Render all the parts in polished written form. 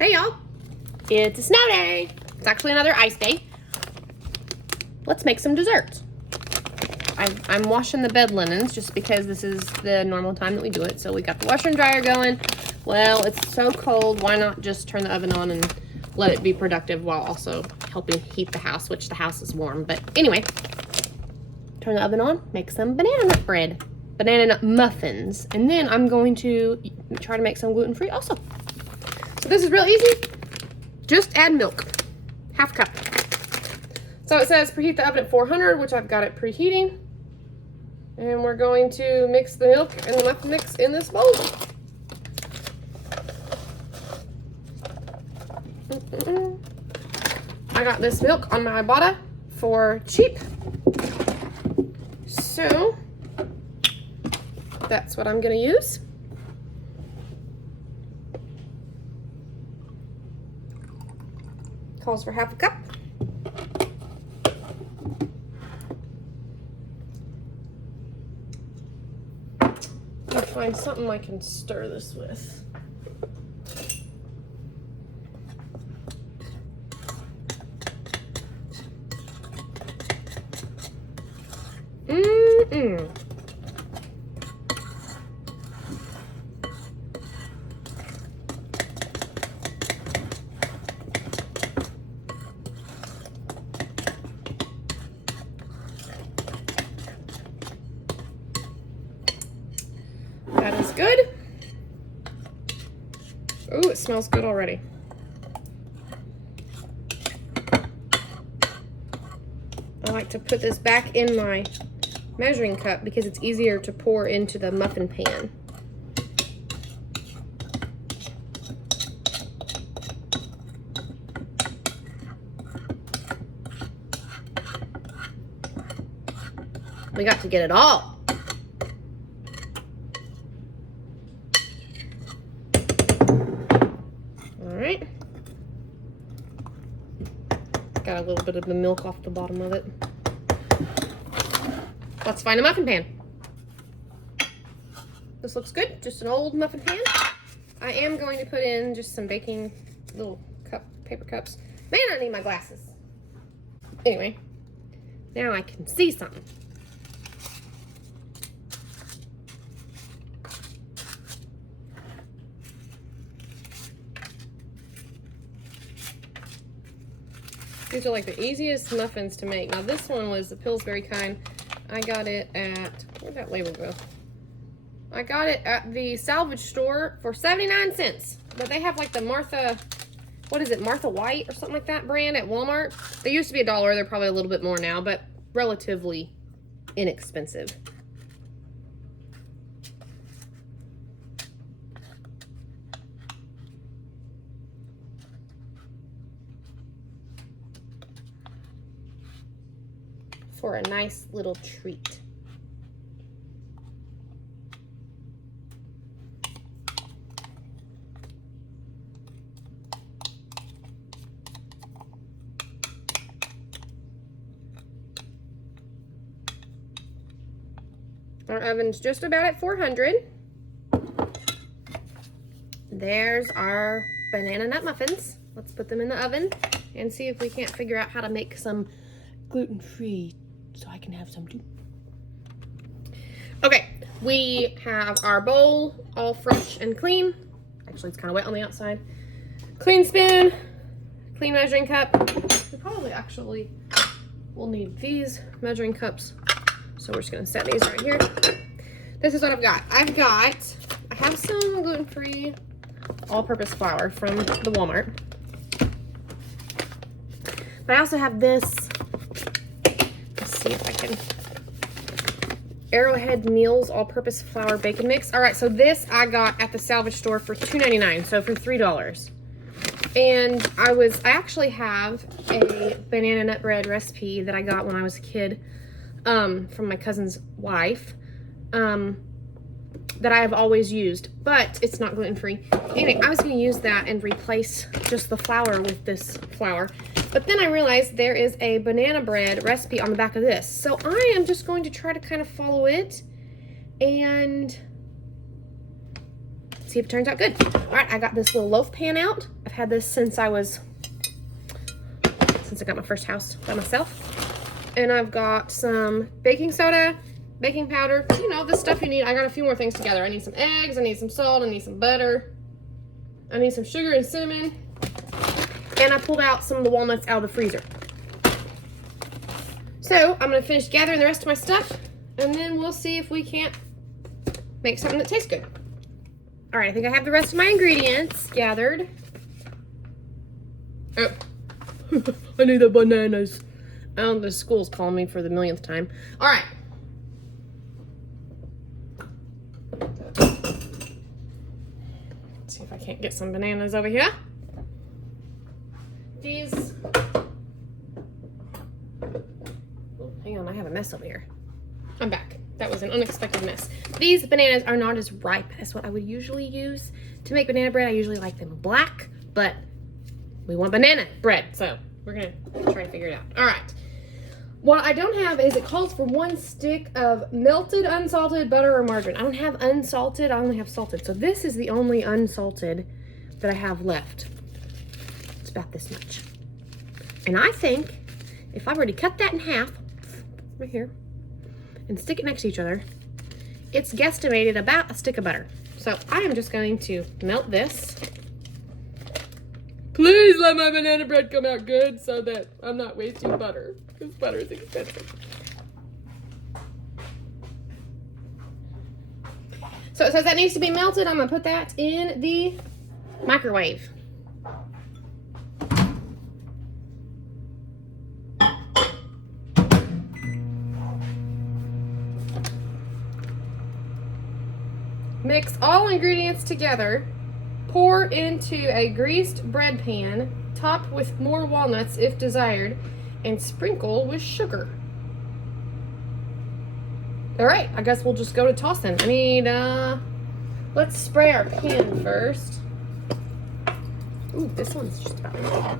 Hey y'all, it's a snow day. It's actually another ice day. Let's make some desserts. I'm washing the bed linens just because this is the normal time that we do it. So we got the washer and dryer going. Well, it's so cold, why not just turn the oven on and let it be productive while also helping heat the house, which the house is warm. But anyway, turn the oven on, make some banana nut bread, banana nut muffins, and then I'm going to try to make some gluten-free also. So this is real easy. Just add milk, half cup. So it says preheat the oven at 400, which I've got it preheating. And we're going to mix the milk and the muffin mix in this bowl. I got this milk on my Ibotta for cheap. So that's what I'm gonna use. Calls for half a cup. I'll find something I can stir this with. That is good. Ooh, it smells good already. I like to put this back in my measuring cup because it's easier to pour into the muffin pan. We got to get it all. Alright. Got a little bit of the milk off the bottom of it. Let's find a muffin pan. This looks good, just an old muffin pan. I am going to put in just some baking little paper cups. Man, I need my glasses. Anyway, now I can see something. These are like the easiest muffins to make. Now this one was the Pillsbury kind. I got it at, where'd that label go? I got it at the salvage store for 79 cents. But they have like the Martha White or something like that brand at Walmart. They used to be $1. They're probably a little bit more now, but relatively inexpensive. For a nice little treat. Our oven's just about at 400. There's our banana nut muffins. Let's put them in the oven and see if we can't figure out how to make some gluten-free so I can have some too. Okay, we have our bowl all fresh and clean. Actually, it's kind of wet on the outside. Clean spoon, clean measuring cup. We probably actually will need these measuring cups. So we're just gonna set these right here. This is what I've got. I have some gluten-free all-purpose flour from the Walmart. But I also have this, let's see if I can, Arrowhead Meals all-purpose flour bacon mix. All right, so this I got at the salvage store for $2.99, so for $3. And I actually have a banana nut bread recipe that I got when I was a kid from my cousin's wife that I have always used, but it's not gluten-free. Anyway, I was going to use that and replace just the flour with this flour. But then I realized there is a banana bread recipe on the back of this. So I am just going to try to kind of follow it and see if it turns out good. All right, I got this little loaf pan out. I've had this since I got my first house by myself. And I've got some baking soda, baking powder, you know, the stuff you need. I got a few more things together. I need some eggs, I need some salt, I need some butter, I need some sugar and cinnamon. And I pulled out some of the walnuts out of the freezer. So I'm gonna finish gathering the rest of my stuff, and then we'll see if we can't make something that tastes good. All right, I think I have the rest of my ingredients gathered. Oh, I need the bananas. Oh, the school's calling me for the millionth time. All right. Let's see if I can't get some bananas over here. These, oh, hang on, I have a mess over here. I'm back. That was an unexpected mess. These bananas are not as ripe as what I would usually use to make banana bread. I usually like them black, but we want banana bread, so we're gonna try to figure it out. All right. What I don't have is it calls for 1 stick of melted unsalted butter or margarine. I don't have unsalted, I only have salted. So this is the only unsalted that I have left. It's about this much. And I think if I were to cut that in half, right here, and stick it next to each other, it's guesstimated about a stick of butter. So I am just going to melt this. Please let my banana bread come out good so that I'm not wasting butter, because butter is expensive. So it says that needs to be melted. I'm gonna put that in the microwave. Mix all ingredients together. Pour into a greased bread pan, top with more walnuts if desired, and sprinkle with sugar. All right, I guess we'll just go to tossing. I need, let's spray our pan first. Ooh, this one's just about ready.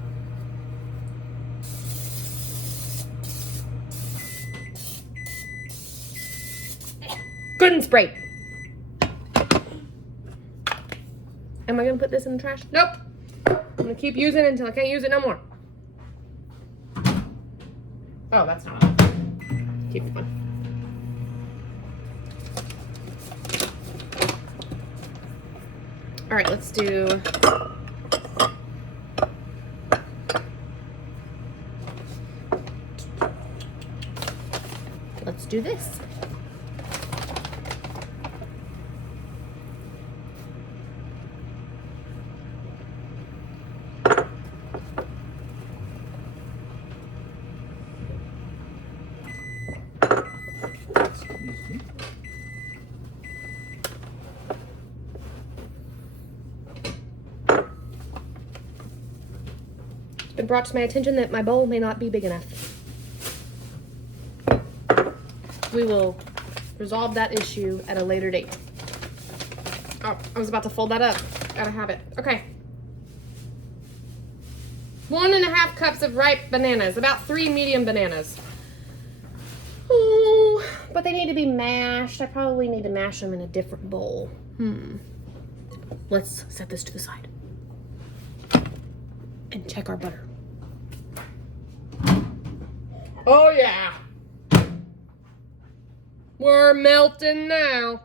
Good and spray. Am I gonna put this in the trash? Nope. I'm gonna keep using it until I can't use it no more. Oh, that's not on. Keep it on. All right, let's do. Let's do this. It's been brought to my attention that my bowl may not be big enough. We will resolve that issue at a later date. Oh, I was about to fold that up. Gotta have it. Okay. 1.5 cups of ripe bananas, about 3 medium bananas. Oh, but they need to be mashed. I probably need to mash them in a different bowl. Let's set this to the side and check our butter. Oh yeah. We're melting now.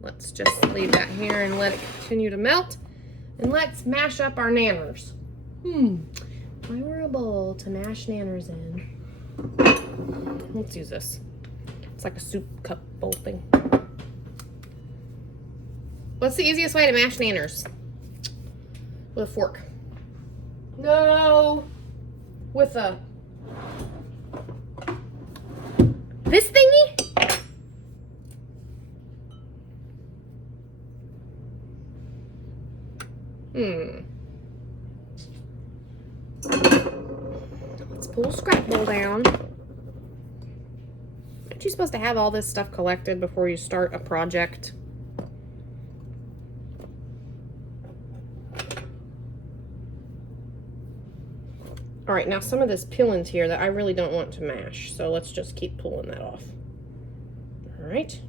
Let's just leave that here and let it continue to melt. And let's mash up our nanners. If I were a bowl to mash nanners in. Let's use this. It's like a soup cup bowl thing. What's the easiest way to mash nanners? With a fork. No. With a... this thingy? Let's pull scrap bowl down. Aren't you supposed to have all this stuff collected before you start a project? All right, now some of this peeling's here that I really don't want to mash, so let's just keep pulling that off. All right.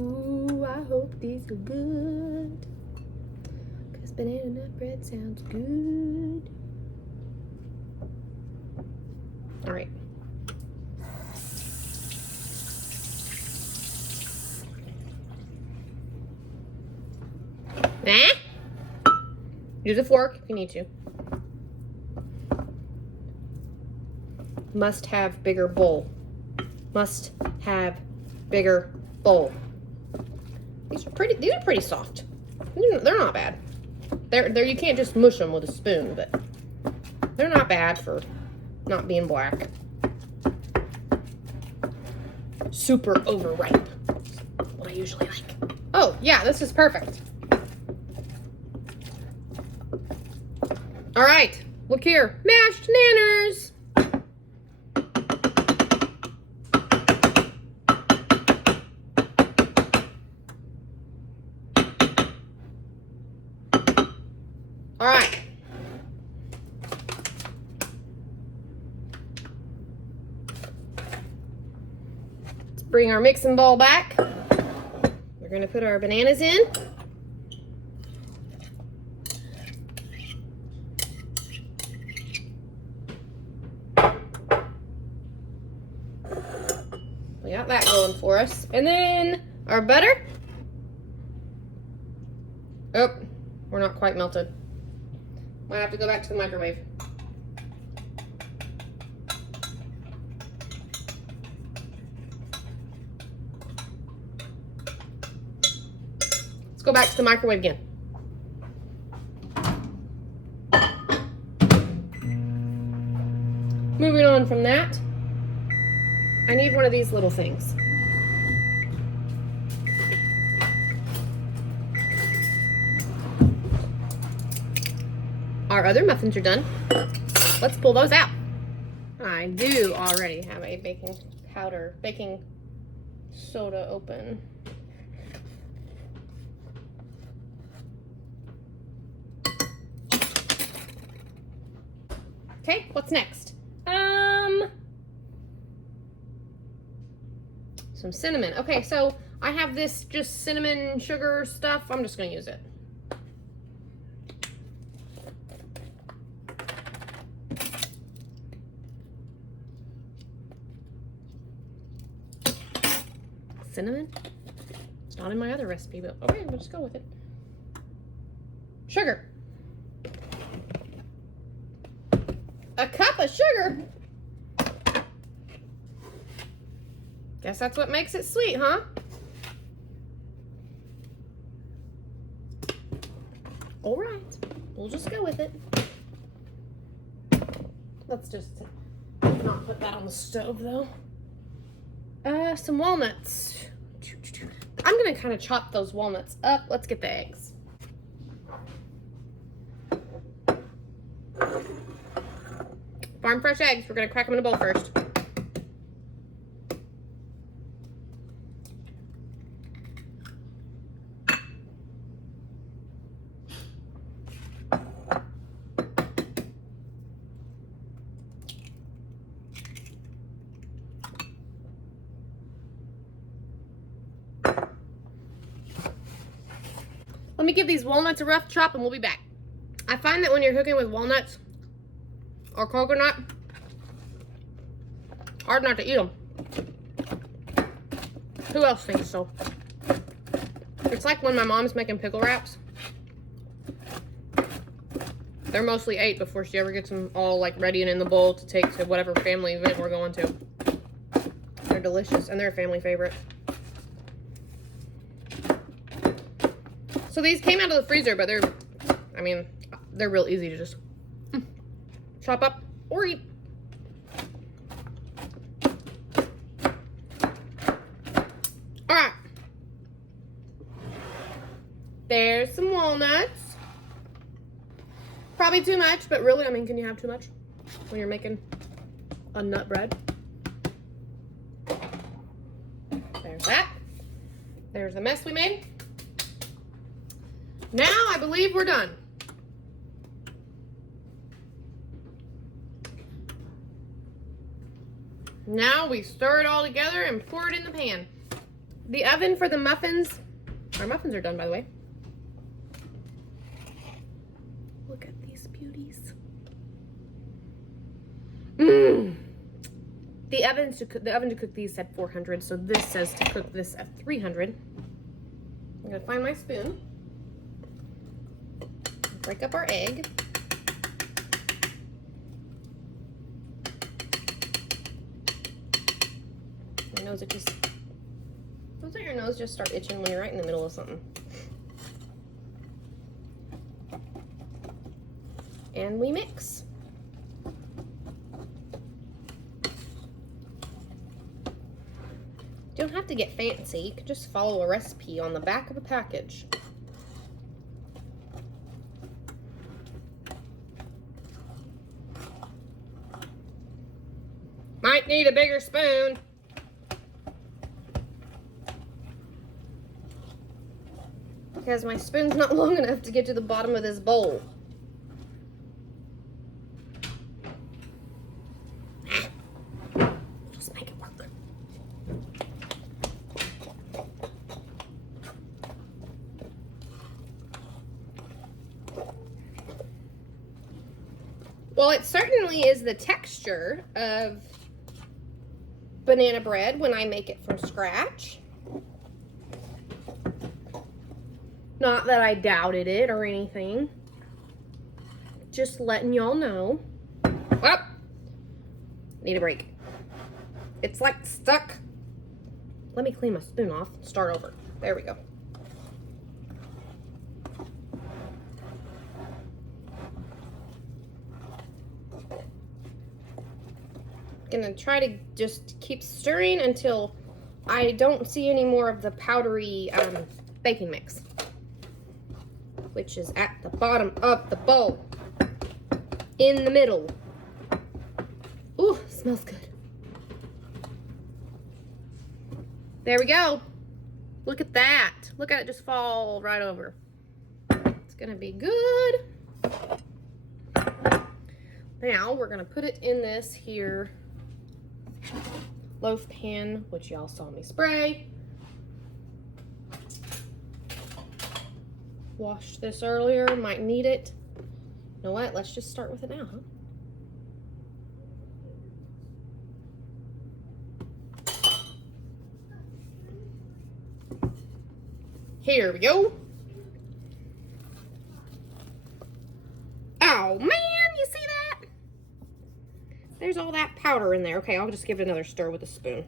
Ooh, I hope these are good. Cause banana nut bread sounds good. All right. Use a fork if you need to. Must have bigger bowl. Must have bigger bowl. These are pretty soft. They're not bad. They're you can't just mush them with a spoon, but they're not bad for not being black. Super overripe. What I usually like. Oh, yeah, this is perfect. All right, look here. Mashed nanners. All right. Let's bring our mixing bowl back. We're going to put our bananas in. We got that going for us. And then our butter. Oh, we're not quite melted. Might have to go back to the microwave. Let's go back to the microwave again. Moving on from that, I need one of these little things. Our other muffins are done. Let's pull those out. I do already have a baking soda open. Okay, what's next? Some cinnamon. Okay, so I have this just cinnamon sugar stuff. I'm just gonna use it. Cinnamon? It's not in my other recipe, but okay, we'll just go with it. Sugar. A cup of sugar? Guess that's what makes it sweet, huh? All right, we'll just go with it. Let's just not put that on the stove, though. Some walnuts. I'm gonna kind of chop those walnuts up. Let's get the eggs. Farm fresh eggs. We're gonna crack them in a bowl first. Let me give these walnuts a rough chop and we'll be back. I find that when you're cooking with walnuts or coconut, hard not to eat them. Who else thinks so? It's like when my mom's making pickle wraps. They're mostly ate before she ever gets them all like ready and in the bowl to take to whatever family event we're going to. They're delicious and they're a family favorite. So these came out of the freezer, but they're real easy to just chop up or eat. All right. There's some walnuts. Probably too much, but really, can you have too much when you're making a nut bread? There's that. There's the mess we made. Now I believe we're done. Now we stir it all together and pour it in the pan. The oven for the muffins, our muffins are done, by the way. Look at these beauties. Mmm. The oven to cook these said 400, so this says to cook this at 300. I'm gonna find my spoon. Break up our egg. My nose, doesn't your nose just start itching when you're right in the middle of something? And we mix. You don't have to get fancy. You can just follow a recipe on the back of a package. Might need a bigger spoon. Because my spoon's not long enough to get to the bottom of this bowl. Just make it work. Well, it certainly is the texture of banana bread when I make it from scratch. Not that I doubted it or anything. Just letting y'all know. Oh, need a break. It's like stuck. Let me clean my spoon off and start over. There we go. Gonna try to just keep stirring until I don't see any more of the powdery baking mix, which is at the bottom of the bowl, in the middle. Ooh, smells good. There we go. Look at that. Look at it just fall right over. It's gonna be good. Now we're gonna put it in this here loaf pan, which y'all saw me spray. Washed this earlier, might need it. You know what? Let's just start with it now, huh? Here we go. Oh man, you see that? There's all that powder in there. Okay, I'll just give it another stir with a spoon.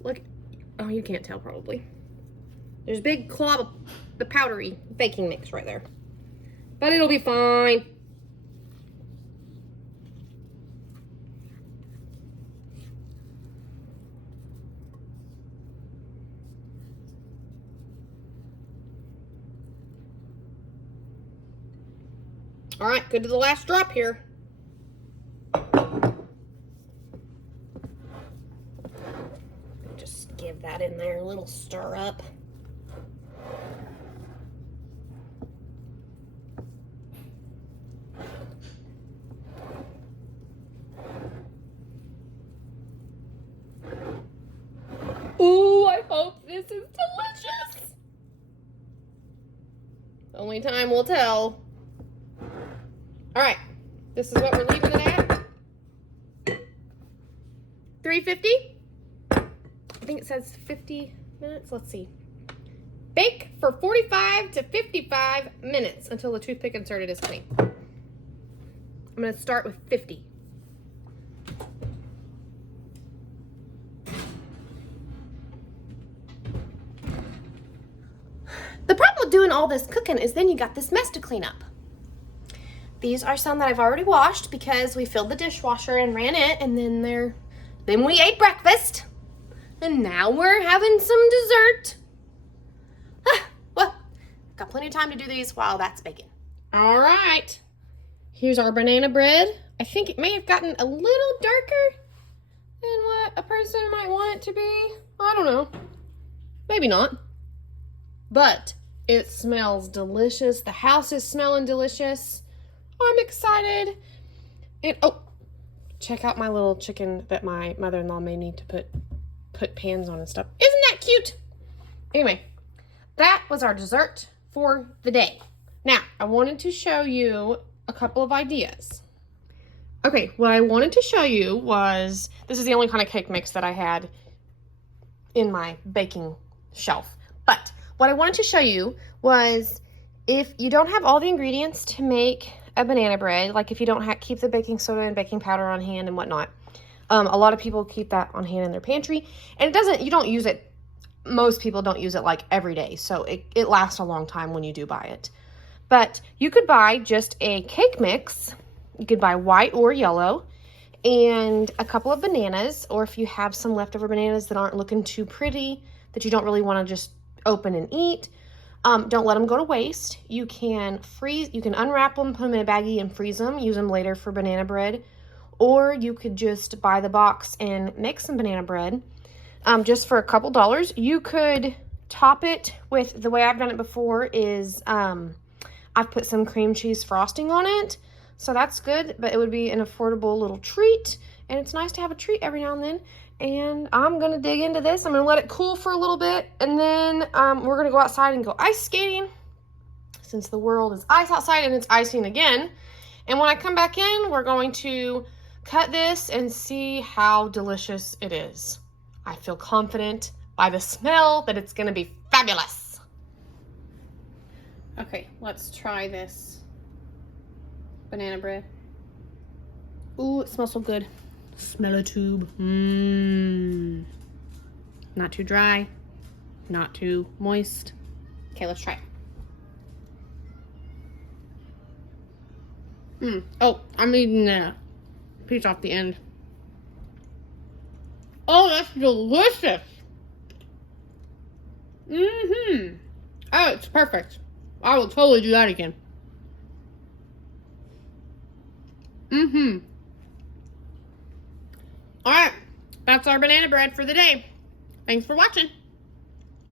Look, oh, you can't tell probably. There's a big clob of the powdery baking mix right there. But it'll be fine. All right, good to the last drop here. Just give that in there, a little stir up. Ooh, I hope this is delicious. Only time will tell. All right, this is what we're leaving it at. 350. I think it says 50 minutes. Let's see. Bake for 45 to 55 minutes until the toothpick inserted is clean. I'm going to start with 50. The problem with doing all this cooking is then you got this mess to clean up. These are some that I've already washed because we filled the dishwasher and ran it, and then we ate breakfast, and now we're having some dessert. Well, got plenty of time to do these while that's baking. All right, here's our banana bread. I think it may have gotten a little darker than what a person might want it to be. I don't know, maybe not. But it smells delicious. The house is smelling delicious. I'm excited. And oh, check out my little chicken that my mother-in-law made me to put pans on and stuff. Isn't that cute? Anyway, that was our dessert for the day. Now, I wanted to show you a couple of ideas. Okay, what I wanted to show you was, this is the only kind of cake mix that I had in my baking shelf. But what I wanted to show you was, if you don't have all the ingredients to make a banana bread, like if you don't keep the baking soda and baking powder on hand and whatnot, a lot of people keep that on hand in their pantry, and you don't use it, most people don't use it like every day, so it lasts a long time when you do buy it. But you could buy just a cake mix. You could buy white or yellow, and a couple of bananas, or if you have some leftover bananas that aren't looking too pretty, that you don't really want to just open and eat, don't let them go to waste. You can unwrap them, put them in a baggie and freeze them, use them later for banana bread, or you could just buy the box and make some banana bread just for a couple dollars. You could top it with, the way I've done it before is I've put some cream cheese frosting on it. So that's good, but it would be an affordable little treat, and it's nice to have a treat every now and then. And I'm gonna dig into this. I'm gonna let it cool for a little bit, and then we're gonna go outside and go ice skating, since the world is ice outside and it's icing again. And when I come back in, we're going to cut this and see how delicious it is. I feel confident by the smell that it's gonna be fabulous. Okay, let's try this banana bread. Ooh, it smells so good. Smell a tube. Mmm. Not too dry, not too moist. Okay, let's try it. Oh, I'm eating a piece off the end. Oh, that's delicious. Oh, it's perfect. I will totally do that again. All right, that's our banana bread for the day. Thanks for watching.